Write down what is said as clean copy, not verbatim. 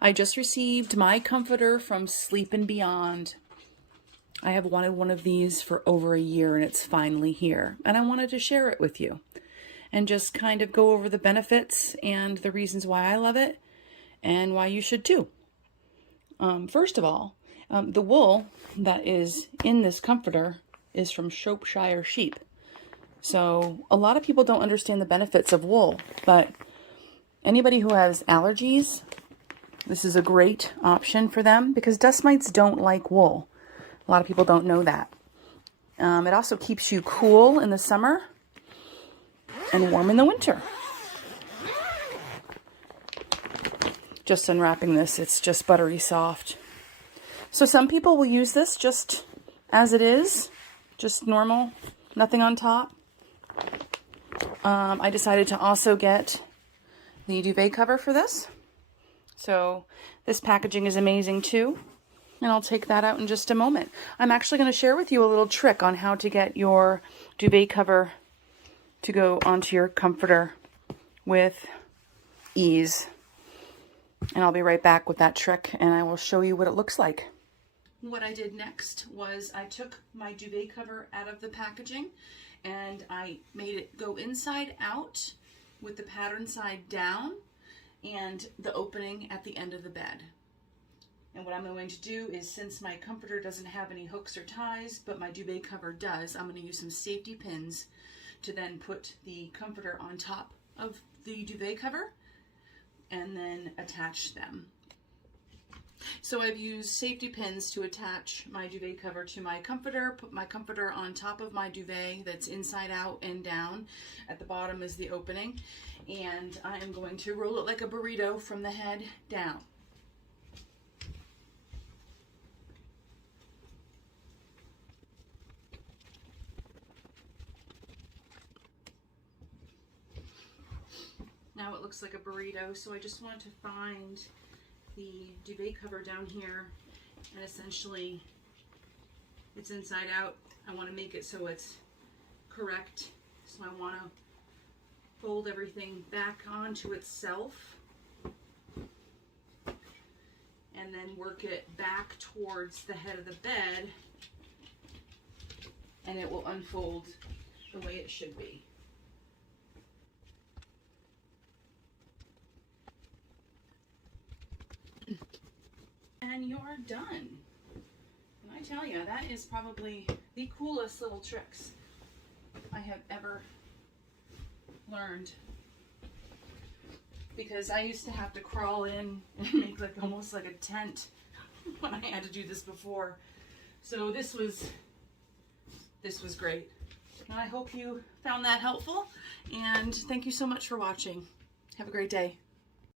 I just received myComforter from Sleep and Beyond. I have wanted one of these for over a year and it's finally here. And I wanted to share it with you and just kind of go over the benefits and the reasons why I love it and why you should too. First of all, the wool that is in this comforter is from Shropshire sheep. So a lot of people don't understand the benefits of wool, but anybody who has allergies, this is a great option for them because dust mites don't like wool. A lot of people don't know that. It also keeps you cool in the summer and warm in the winter. Just unwrapping this, it's just buttery soft. So some people will use this just as it is, just normal, nothing on top. I decided to also get the duvet cover for this. So this packaging is amazing too. And I'll take that out in just a moment. I'm actually going to share with you a little trick on how to get your duvet cover to go onto your comforter with ease. And I'll be right back with that trick and I will show you what it looks like. What I did next was I took my duvet cover out of the packaging and I made it go inside out with the pattern side down and the opening at the end of the bed. And what I'm going to do is, since my comforter doesn't have any hooks or ties, but my duvet cover does, I'm going to use some safety pins to then put the comforter on top of the duvet cover and then attach them. So I've used safety pins to attach my duvet cover to my comforter, put my comforter on top of my duvet that's inside out and down. At the bottom is the opening, and I am going to roll it like a burrito from the head down. Now it looks like a burrito, so I just wanted to find the duvet cover down here, and essentially it's inside out. I want to make it so it's correct, so I want to fold everything back onto itself and then work it back towards the head of the bed, and it will unfold the way it should be. And you're done. And I tell you, that is probably the coolest little tricks I have ever learned. Because I used to have to crawl in and make like almost like a tent when I had to do this before. So this was great. And I hope you found that helpful. And thank you so much for watching. Have a great day.